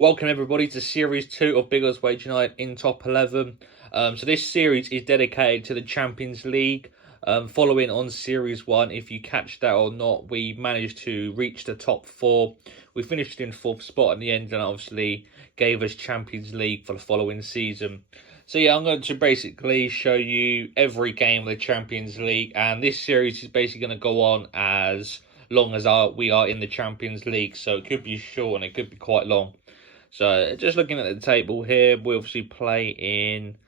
Welcome everybody to Series 2 of Biggleswade United in Top 11. So this series is dedicated to the Champions League. Following on Series 1, if you catch that or not, we managed to reach the top 4. We finished in 4th spot in the end and obviously gave us Champions League for the following season. So yeah, I'm going to basically show you every game of the Champions League, and this series is basically going to go on as long as we are in the Champions League. So it could be short and it could be quite long. So just looking at the table here, we obviously play in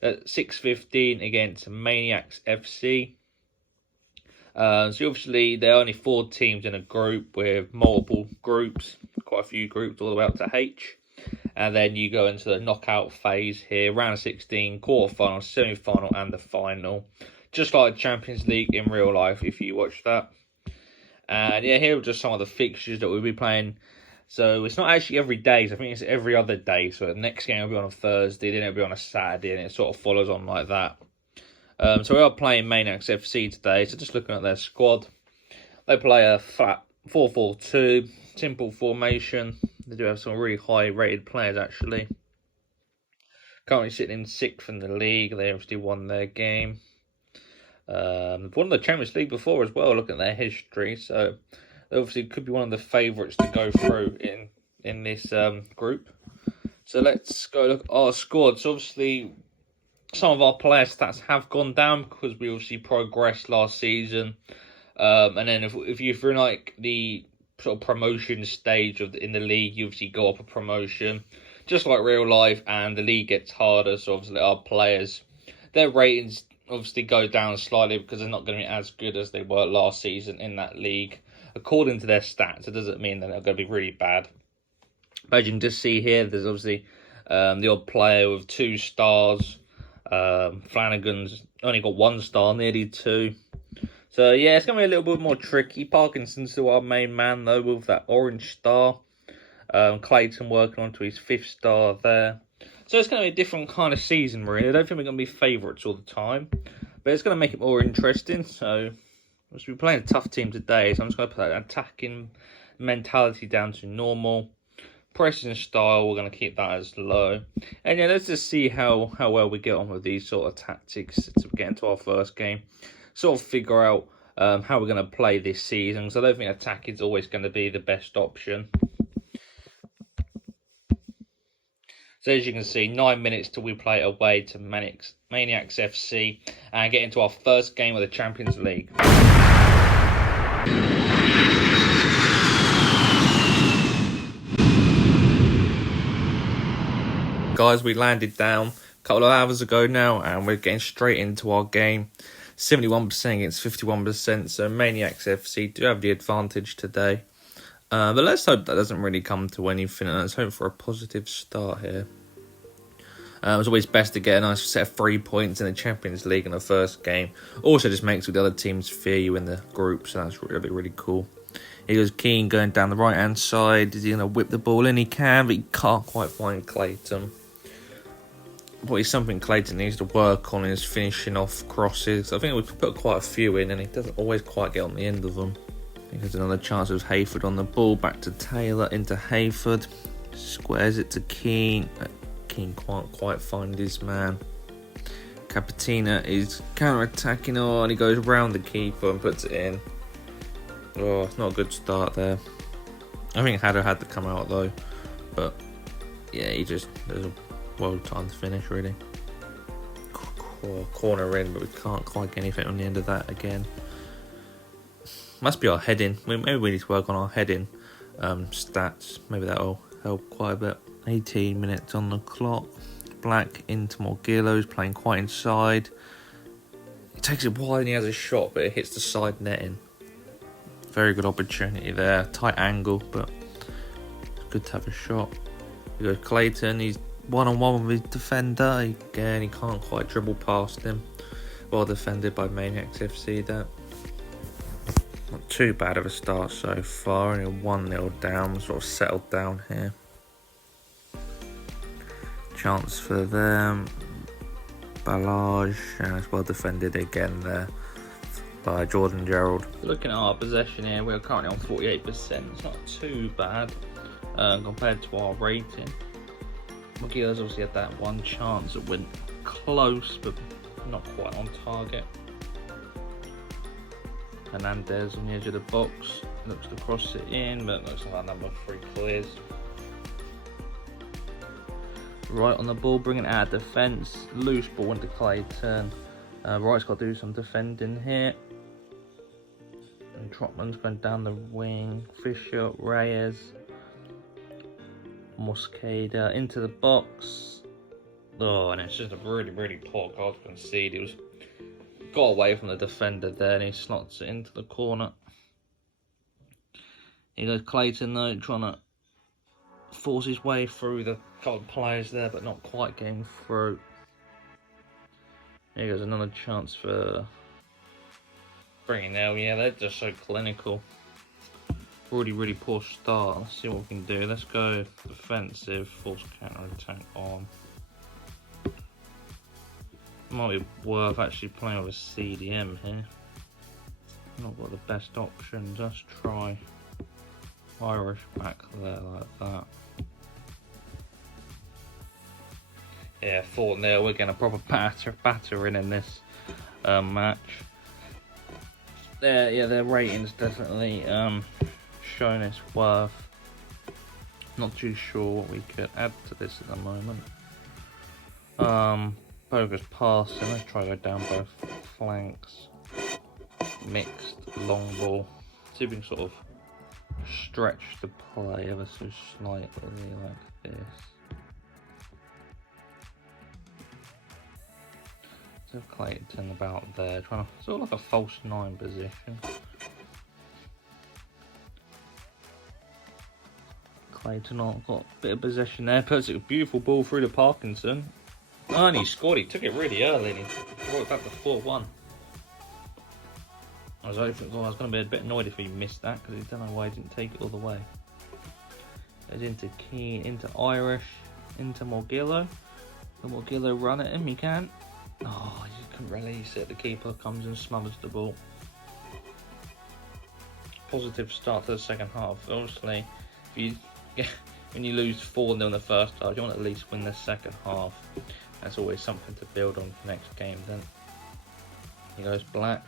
at 6:15 against Mainax Fc. So obviously there are only 4 teams in a group with multiple groups, quite a few groups all the way up to H. And then you go into the knockout phase here, round of 16, quarterfinal, semi-final and the final. Just like Champions League in real life if you watch that. And yeah, here are just some of the fixtures that we'll be playing. So it's not actually every day, so I think it's every other day. So the next game will be on a Thursday, then it'll be on a Saturday, and it sort of follows on like that. So we are playing Mainax FC today, so just looking at their squad. They play a flat 4-4-2, simple formation. They do have some really high-rated players, actually. Currently sitting in 6th in the league. They obviously won their game. They've won the Champions League before as well, looking at their history, so they obviously could be one of the favourites to go through in this group. So let's go look at our squad. So obviously some of our player stats have gone down because we obviously progressed last season. And then if you're in like the sort of promotion stage in the league, you obviously go up a promotion, just like real life, and the league gets harder. So obviously our players, their ratings obviously go down slightly because they're not going to be as good as they were last season in that league. According to their stats, it doesn't mean that they're going to be really bad. But as you can just see here, there's obviously the odd player with 2 stars. Flanagan's only got 1 star, nearly 2. So yeah, it's going to be a little bit more tricky. Parkinson's still our main man though, with that orange star. Clayton working on to his 5th star there. So it's going to be a different kind of season, really. I don't think we're going to be favourites all the time, but it's going to make it more interesting. So we're playing a tough team today, so I'm just going to put that attacking mentality down to normal. Pressing style, we're going to keep that as low. And yeah, let's just see how well we get on with these sort of tactics to get into our first game. Sort of figure out how we're going to play this season, because I don't think attack is always going to be the best option. So as you can see, 9 minutes till we play away to Mainax FC and get into our first game of the Champions League. Guys, we landed down a couple of hours ago now and we're getting straight into our game. 71% against 51%, so Mainax FC do have the advantage today. But let's hope that doesn't really come to anything, and let's hope for a positive start here. It's always best to get a nice set of 3 points in the Champions League in the first game. Also just makes the other teams fear you in the group, so that's really cool. Here goes Keane going down the right-hand side. Is he going to whip the ball in? He can, but he can't quite find Clayton. But it's something Clayton needs to work on, is finishing off crosses. I think we've put quite a few in, and he doesn't always quite get on the end of them. There's another chance of Hayford on the ball. Back to Taylor, into Hayford. Squares it to Keane. Keane can't quite find his man. Capitina is counter-attacking. Oh, and he goes round the keeper and puts it in. Oh, it's not a good start there. I think Haddo had to come out though. But yeah, there's a well-timed finish really. Corner in, but we can't quite get anything on the end of that again. Must be our heading. Maybe we need to work on our heading stats. Maybe that'll help quite a bit. 18 minutes on the clock. Black into Morgillo's playing quite inside. He takes it wide and he has a shot, but it hits the side netting. Very good opportunity there. Tight angle, but it's good to have a shot. Here goes Clayton. He's one-on-one with his defender. Again, he can't quite dribble past him. Well defended by Mainax FC there. Not too bad of a start so far, only 1-0 down, sort of settled down here. Chance for them. Balaj, it's well defended again there by Jordan Gerald. Looking at our possession here, we're currently on 48%, it's not too bad. compared to our rating. Maguila's obviously had that one chance that went close, but not quite on target. Hernandez on the edge of the box, looks to cross it in, but looks like our number 3 clears. Right on the ball, bringing it out of defence, loose ball into Clayton. Wright's got to do some defending here. And Trotman's going down the wing, Fisher, Reyes, Mosqueda into the box. Oh, and it's just a really, really poor goal to concede. It was got away from the defender there and he slots it into the corner. Here goes Clayton though, trying to force his way through the couple of players there, but not quite getting through. Here goes another chance for bringing now. Yeah, they're just so clinical. Really, really poor start. Let's see what we can do. Let's go defensive, force counter attack on. Might be worth actually playing with a CDM here. Not got the best options. Let's try Irish back there like that. Yeah, 4-0. We're getting a proper battering in this match. Their ratings definitely shown its worth. Not too sure what we could add to this at the moment. Bogus passing. Let's try to go down both flanks. Mixed long ball. See if we can sort of stretch the play ever so slightly like this. So Clayton about there, trying to sort of like a false 9 position. Clayton got a bit of possession there, puts a beautiful ball through to Parkinson. Oh, and he scored. He took it really early and he brought it back to 4-1. I was going to be a bit annoyed if he missed that because I don't know why he didn't take it all the way. Goes into Keane, into Irish, into Morgillo. Can Morgillo run at him? He can. Oh, he just couldn't release it. The keeper comes and smothers the ball. Positive start to the second half. Obviously, when you lose 4-0 in the first half, you want to at least win the second half. That's always something to build on for next game then. He goes Black.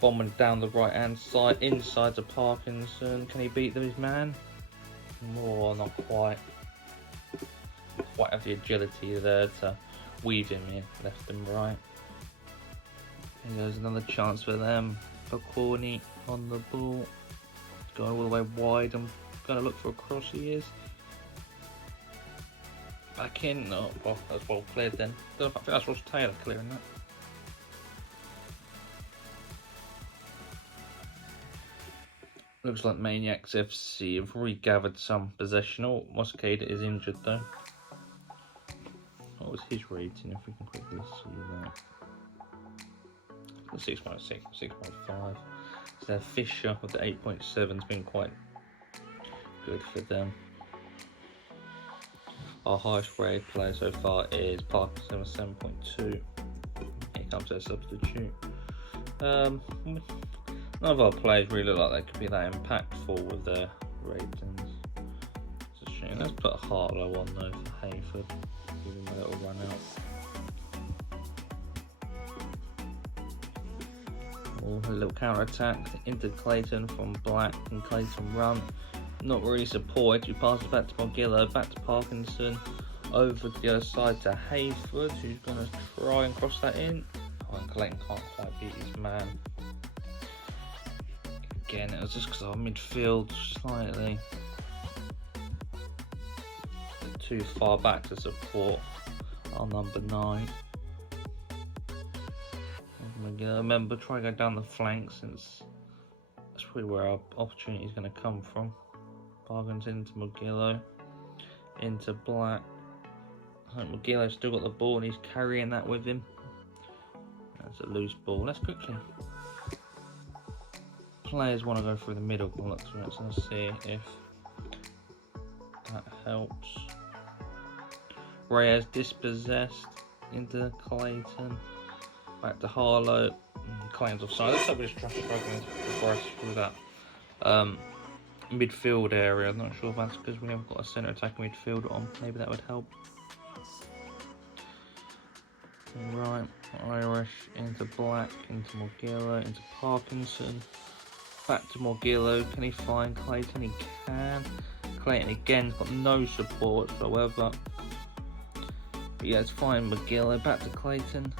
Bombing down the right hand side, inside to Parkinson. Can he beat his man? Oh, not quite. Quite have the agility there to weave him in left and right. And there's another chance for them. Bacorni on the ball. Going all the way wide. I'm going to look for a cross. He is. Back in. No, oh, that's well cleared then. I think that's Ross Taylor clearing that. Looks like Mainax FC have regathered some possession. Oh, Mosqueda is injured though. What was his rating, if we can quickly see that? 6.6, 6.5. So Fisher with the 8.7 has been quite good for them. Our highest rated player so far is Parkinson with 7.2. Here comes their substitute. None of our players really look like they could be that impactful with their ratings. It's a shame. Let's put Hartlow on though for Hayford. Give him a little run out. Oh, a little counter attack into Clayton from Black, and Clayton run. Not really supported. We pass it back to Morgillo, back to Parkinson, over to the other side to Hayford, who's going to try and cross that in. Oh, and Clayton can't quite beat his man. Again, it was just because our midfield slightly too far back to support our number 9. Remember, try to go down the flank since that's probably where our opportunity is going to come from. Bargains into Morgillo, into Black. I think Morgillo's still got the ball and he's carrying that with him. That's a loose ball. Let's quickly. Players want to go through the middle. Let's see if that helps. Reyes dispossessed into Clayton. Back to Harlow. Clayton's offside. Let's hope we're just struggling to progress through that. midfield area. I'm not sure if that's because we haven't got a centre attacking midfield on. Maybe that would help. Right, Irish into Black, into Morgillo, into Parkinson. Back to Morgillo. Can he find Clayton? He can. Clayton again's got no support whatsoever. But yeah, it's fine. Morgillo back to Clayton.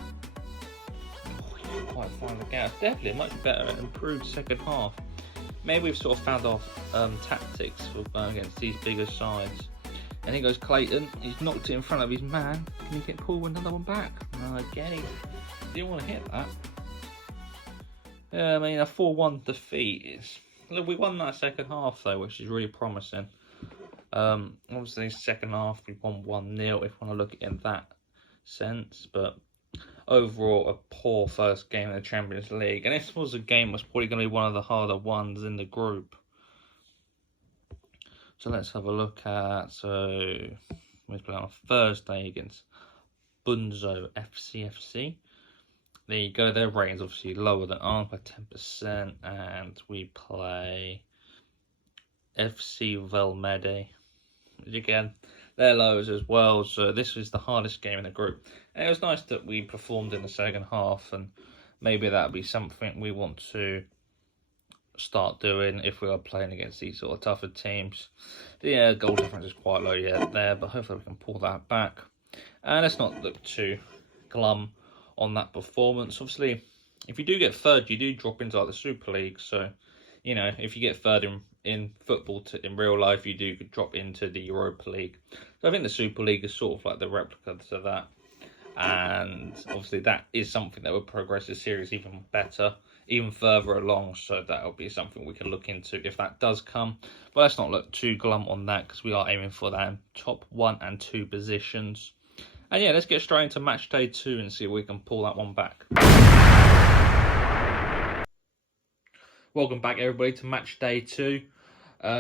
Oh, he can't quite find the gap. Definitely a much better, improved second half. Maybe we've sort of found our tactics for going against these bigger sides. And here goes Clayton. He's knocked it in front of his man. Can he get pulled another one back? No, again, he didn't want to hit that. Yeah, I mean, a 4-1 defeat is... Look, we won that second half, though, which is really promising. Obviously, second half, we won 1-0, if you want to look at it in that sense. But overall, a poor first game in the Champions League. And this was a game that's probably going to be one of the harder ones in the group. So let's have a look at, we play on Thursday against Bunzo FC. There you go, their rating's obviously lower than ours by 10%, and we play FC Velmede. Again, they're lowers as well, so this is the hardest game in the group. And it was nice that we performed in the second half, and maybe that'll be something we want to start doing if we are playing against these sort of tougher teams. Yeah, goal difference is quite low yet there, but hopefully we can pull that back. And let's not look too glum on that performance. Obviously, if you do get third, you do drop into like the Super League. So, you know, if you get third in football, in real life, you do drop into the Europa League. So I think the Super League is sort of like the replica to that. And obviously that is something that would progress the series even better, even further along. So that'll be something we can look into if that does come. But let's not look too glum on that, because we are aiming for that top 1 and 2 positions. And yeah, let's get straight into match day 2 and see if we can pull that one back. Welcome back, everybody, to match day 2.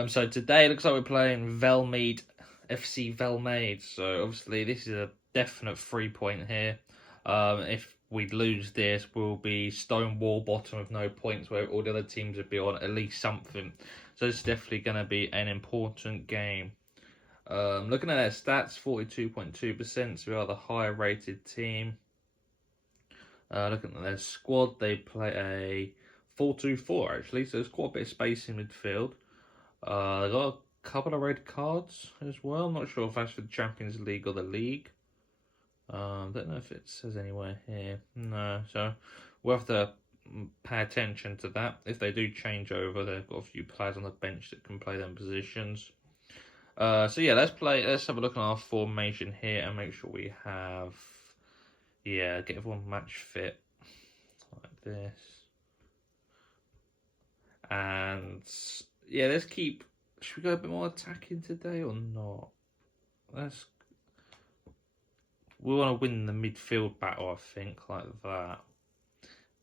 So today it looks like we're playing Velmede, FC Velmede. So obviously this is a definite 3-point here. If we lose this, we'll be stonewall bottom with no points, where all the other teams would be on at least something. So it's definitely going to be an important game. Looking at their stats, 42.2%, so we are the higher rated team. Looking at their squad, they play a 4-2-4 actually, so there's quite a bit of space in midfield. They got a couple of red cards as well. I'm not sure if that's for the Champions League or the league. Don't know if it says anywhere here. No, so we'll have to pay attention to that. If they do change over, they've got a few players on the bench that can play them positions. So yeah, let's have a look at our formation here and make sure we have, get everyone match fit like this. And yeah, let's keep, should we go a bit more attacking today or not? We want to win the midfield battle, I think, like that.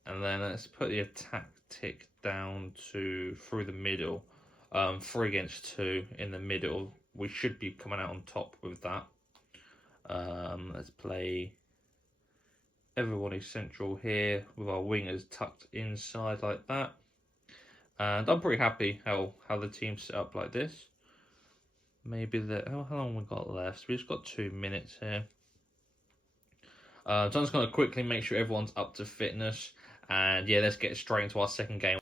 And then let's put the attack tick down to through the middle. 3 against 2 in the middle. We should be coming out on top with that. Let's play everybody central here with our wingers tucked inside like that. And I'm pretty happy how the team's set up like this. Maybe how long we got left? We've just got 2 minutes here. So I'm just going to quickly make sure everyone's up to fitness. And yeah, let's get straight into our second game.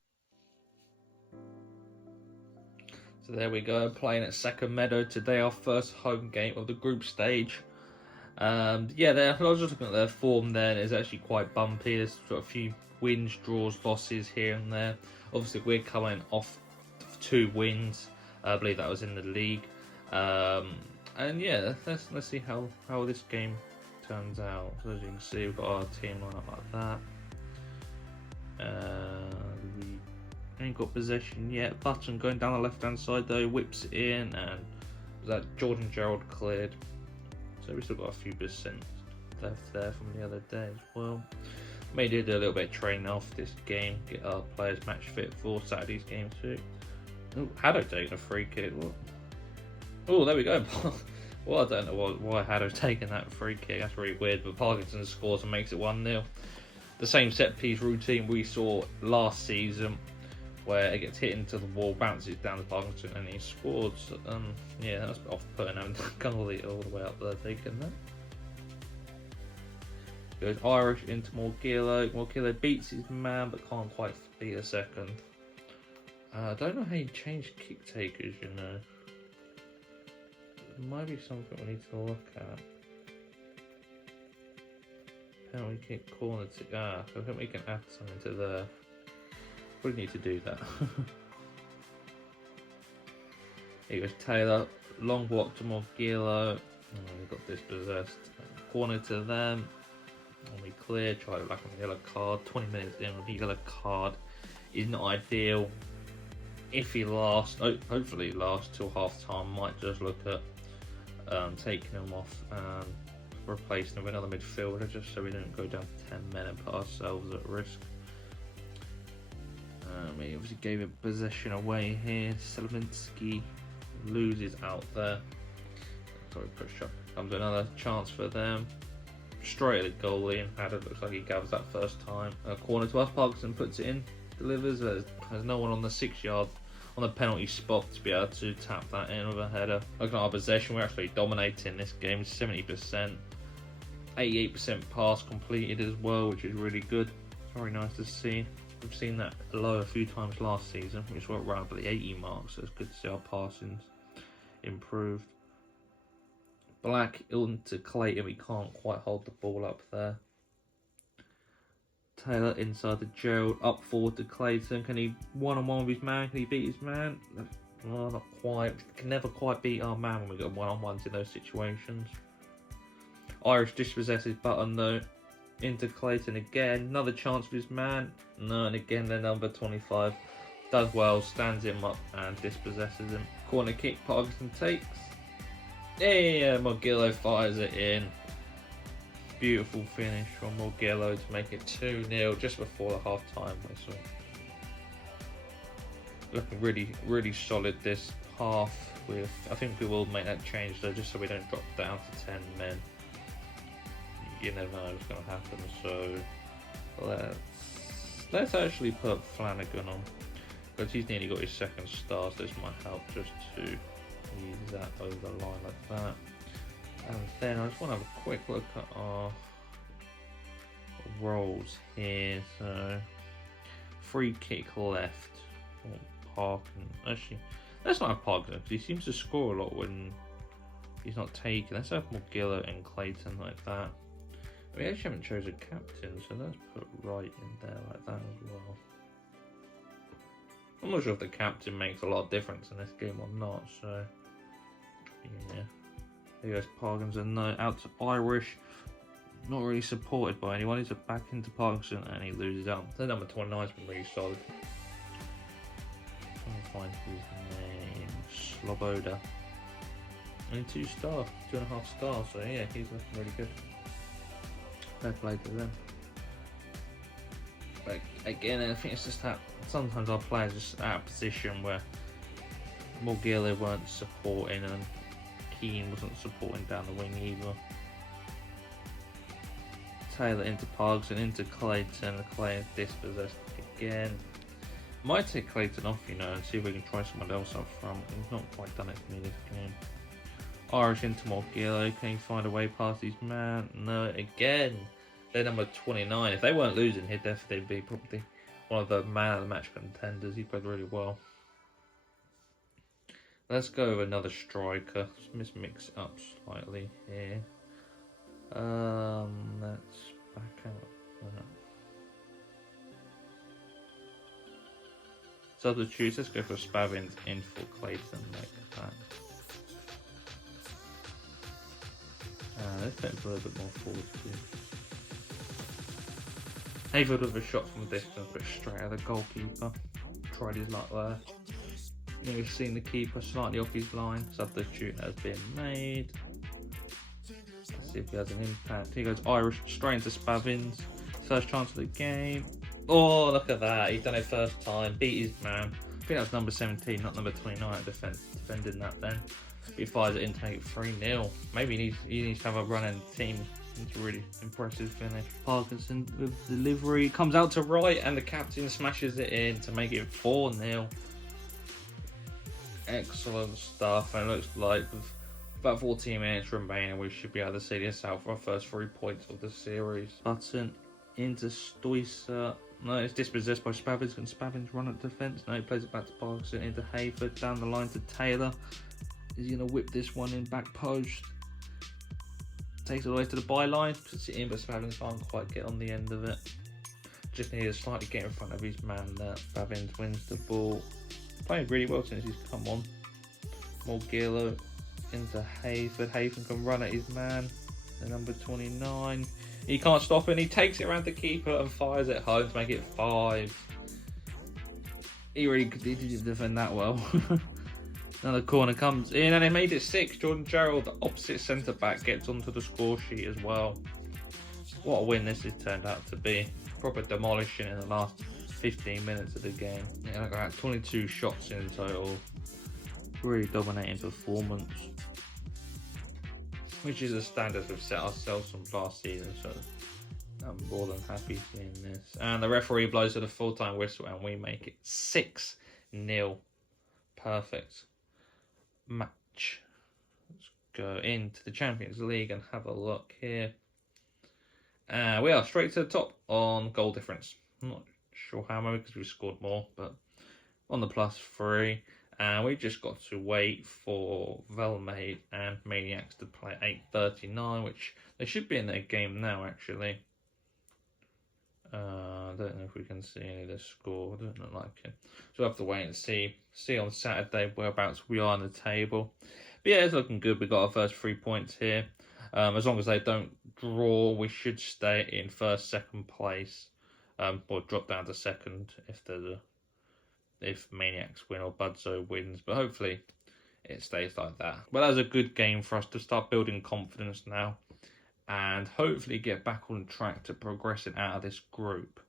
So there we go, playing at Second Meadow today, our first home game of the group stage. I was just looking at their form there, and it's actually quite bumpy. There's sort of a few wins, draws, losses here and there. Obviously, we're coming off 2 wins. I believe that was in the league. And yeah, let's see how this game turns out. So as you can see, we've got our team line up like that. We ain't got possession yet. Button going down the left hand side though, whips it in, and that Jordan Gerald cleared. So we still got a few percent left there from the other day as well. May do a little bit of training off this game, get our players match fit for Saturday's game too. Oh, Haddo taking a free kick. Oh, there we go. Well, I don't know why Haddo's taking that free kick. That's really weird. But Parkinson scores and makes it 1-0. The same set piece routine we saw last season, where it gets hit into the wall, bounces down to Parkinson, and he scores. Yeah, that's a bit off-putting, having gone all the way up there taking that. Goes Irish into Morgillo. Morgillo beats his man, but can't quite beat a second. I don't know how you change kick takers, you know. It might be something we need to look at. Penalty kick, corner to I think we can add something to the. We need to do that. Here goes Taylor, long block to Morgillo. We got dispossessed. Corner to them. And we clear. Try it back on the yellow card. 20 minutes in on the yellow card is not ideal. If he lasts, hopefully he lasts till half time. Might just look at taking him off and replacing him with another midfielder, just so we don't go down to 10 men and put ourselves at risk. He obviously gave a possession away here. Seleminski loses out there. Sorry, push up. Comes another chance for them. Straight at the goalie, and Haddad looks like he gathers that first time. Corner to us, Parkinson puts it in, delivers. There's no one on the 6 yard on the penalty spot to be able to tap that in with a header. Looking at our possession, we're actually dominating this game, 70%. 88% pass completed as well, which is really good. Very nice to see. We've seen that low a few times last season, which went around the 80 mark, so it's good to see our passing's improved. Black into Clayton, we can't quite hold the ball up there. Taylor inside the Gerald, up forward to Clayton. Can he one-on-one with his man? Can he beat his man? Well, not quite. We can never quite beat our man when we got one-on-ones in those situations. Irish dispossesses Button though. Into Clayton again. Another chance for his man. No, and again the number 25 does well, stands him up and dispossesses him. Corner kick, Parkinson takes. Yeah, Morgillo fires it in. Beautiful finish from Morgillo to make it 2-0 just before the half-time whistle. Looking really, really solid this half. I think we will make that change though, just so we don't drop down to 10 men. You never know what's going to happen, so let's actually put Flanagan on, because he's nearly got his second star, so this might help just to ease that over the line like that. And then I just want to have a quick look at our roles here. So free kick left. Parkin. Actually, let's not have Parkin, because he seems to score a lot when he's not taken. Let's have Morgillo and Clayton like that. We actually haven't chosen a captain, so let's put Wright in there like that as well. I'm not sure if the captain makes a lot of difference in this game or not, so yeah. There goes Parkinson, no, out to Irish. Not really supported by anyone. He's back into Parkinson and he loses out. The number 29's been really solid. Trying to find his name. Sloboda. Only 2 stars, 2.5 stars, so yeah, he's looking really good. Fair play to them. But again, I think it's just that sometimes our players are just out of position where Morgillo weren't supporting and Keane wasn't supporting down the wing either. Taylor into Parkinson, into Clayton. Clayton dispossessed again. Might take Clayton off, you know, and see if we can try someone else up front. He's not quite done it for me this game. Irish into Morgillo. Can he find a way past his man? No, again. They're number 29. If they weren't losing, he'd definitely be probably one of the man of the match contenders. He played really well. Let's go with another striker. Let's mix it up slightly here. Let's back out. Substitutes. Let's go for Spavins in for Clayton like that. Let's put him for a little bit more forward too. Hayfield with a shot from a distance, but straight at the goalkeeper. Tried his luck there. We've seen the keeper slightly off his line. Substitute has been made. Let's see if he has an impact. Here goes Irish straight into Spavins. First chance of the game. Oh, look at that. He's done it first time. Beat his man. I think that's number 17, not number 29 defending that then. He fires it in to make it 3-0. Maybe he needs to have a run and team It's a really impressive finish. Parkinson with delivery, comes out to right, and the captain smashes it in to make it 4-0. Excellent stuff, and it looks like with about 14 minutes remaining, we should be able to see this out for our first 3 points of the series. Button into Stoicer. No, it's dispossessed by Spavins. Can Spavins run at defence? No, he plays it back to Parkinson, into Hayford, down the line to Taylor. Is he going to whip this one in back post? Takes it away to the byline, puts it in, but Spavins can't quite get on the end of it. Just needed to slightly get in front of his man there. Spavins wins the ball. Playing really well since he's come on. Morgillo into Hayford. Hayford can run at his man. The number 29. He can't stop it, and he takes it around the keeper and fires it home to make it 5. He didn't defend that well. Another corner comes in, and it made it 6. Jordan Gerald, the opposite centre back, gets onto the score sheet as well. What a win this has turned out to be. Proper demolishing in the last 15 minutes of the game. Yeah, like I had 22 shots in total. Really dominating performance, which is a standard we've set ourselves from last season, so I'm more than happy seeing this. And the referee blows to the full-time whistle, and we make it 6-0. Perfect match. Let's go into the Champions League and have a look here. We are straight to the top on goal difference. I'm not sure how many because we scored more, but on the +3. And we've just got to wait for Velmaid and Mainax to play 8:39, which they should be in their game now, actually. I don't know if we can see any of the score. I don't look like it. So we'll have to wait and see on Saturday whereabouts we are on the table. But yeah, it's looking good. We've got our first 3 points here. As long as they don't draw, we should stay in first, second place. Or drop down to second if Mainax win or Budzo wins, but hopefully it stays like that. But that was a good game for us to start building confidence now and hopefully get back on track to progressing out of this group.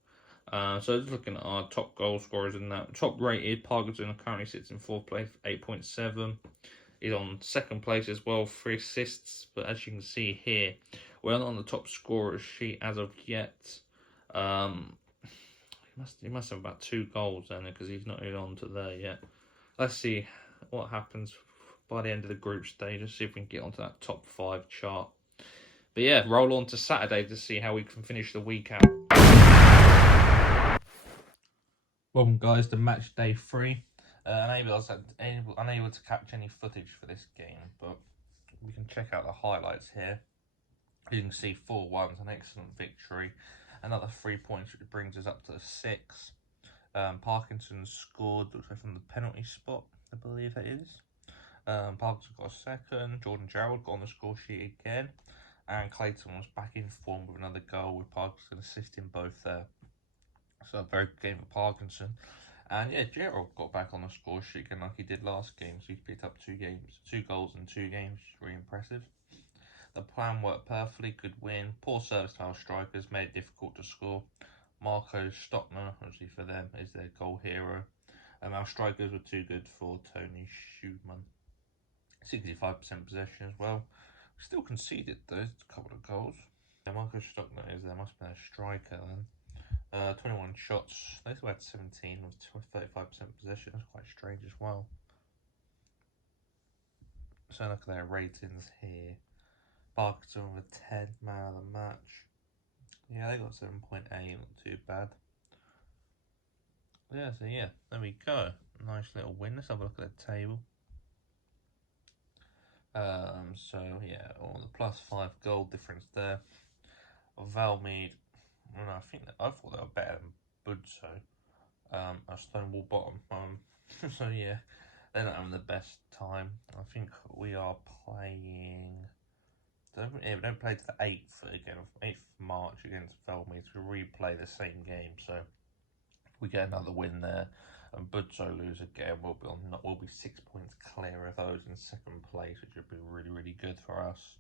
So just looking at our top goal scorers in that, top rated, Parkinson currently sits in 4th place, 8.7. He's on 2nd place as well, 3 assists, but as you can see here, we're not on the top scorers sheet as of yet. He must have about 2 goals then, because he's not even on to there yet. Let's see what happens by the end of the group stage. Let's see if we can get onto that top 5 chart. But yeah, roll on to Saturday to see how we can finish the week out. Welcome guys to match day 3. Unable to capture any footage for this game, but we can check out the highlights here. You can see 4-1's an excellent victory. Another 3 points, which brings us up to 6. Parkinson scored from the penalty spot, I believe it is. Parkinson got a 2nd. Jordan Gerald got on the score sheet again. And Clayton was back in form with another goal, with Parkinson assisting both there. So a very good game for Parkinson. And yeah, Gerald got back on the score sheet again like he did last game. So he picked up 2 goals in 2 games. Really impressive. The plan worked perfectly, good win. Poor service to our strikers, made it difficult to score. Marco Stockner, obviously for them, is their goal hero. Our strikers were too good for Tony Schumann. 65% possession as well. We still conceded though, a couple of goals. Yeah, Marco Stockner is there, must be a striker then. 21 shots, they still had 17 with 35% possession. That's quite strange as well. So look at their ratings here. Parkinson with 10, man of the match. Yeah, they got 7.8, not too bad. Yeah, so yeah, there we go. Nice little win. Let's have a look at the table. So yeah, all the +5 goal difference there. Valmead, I thought they were better than Budzo. A Stonewall bottom. So yeah, they're not having the best time. I think we are playing. We don't play to the 8th again, 8th of March against Velmead to replay the same game. So if we get another win there and Budzo lose again, we'll be 6 points clear of those in 2nd place, which would be really, really good for us.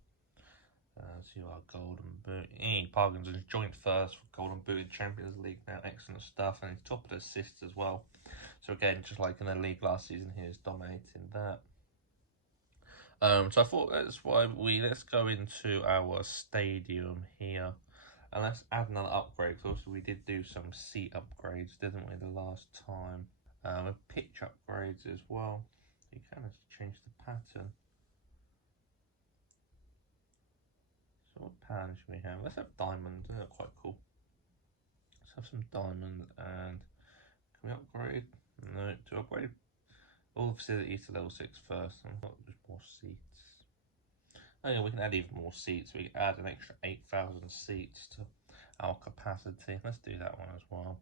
See our golden boot. Parkinson's joint 1st for golden boot in Champions League now. Excellent stuff, and he's top of the assists as well. So again, just like in the league last season, he is dominating that. So I thought that's why let's go into our stadium here. And let's add another upgrade. So obviously we did do some seat upgrades, didn't we, the last time? With pitch upgrades as well. You kind of change the pattern. So what pattern should we have? Let's have diamond. They're quite cool. Let's have some diamond. And can we upgrade? No, to upgrade all the facilities to level 6 first. And not just more seats. Oh yeah, we can add even more seats. We can add an extra 8,000 seats to our capacity. Let's do that one as well.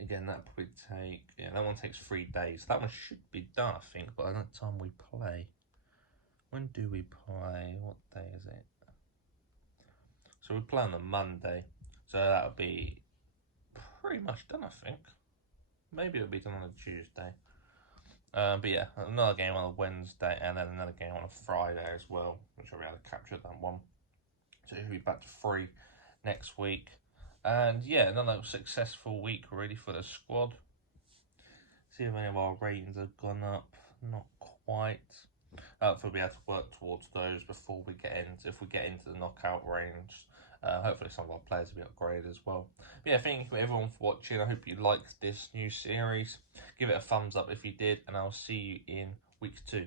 Again, that probably take, yeah, that one takes 3 days. That one should be done, I think, by the time we play. When do we play? What day is it? So we play on the Monday, so that'll be pretty much done, I think. Maybe it'll be done on a Tuesday. But yeah, another game on a Wednesday, and then another game on a Friday as well, which I'll be able to capture that one. So he'll be back to 3 next week. And yeah, another successful week really for the squad. See if any of our ratings have gone up. Not quite. Hopefully we'll be able to work towards those before we get into, if we get into the knockout range. Hopefully some of our players will be upgraded as well. But yeah, thank you everyone for watching. I hope you liked this new series. Give it a thumbs up if you did, and I'll see you in week 2.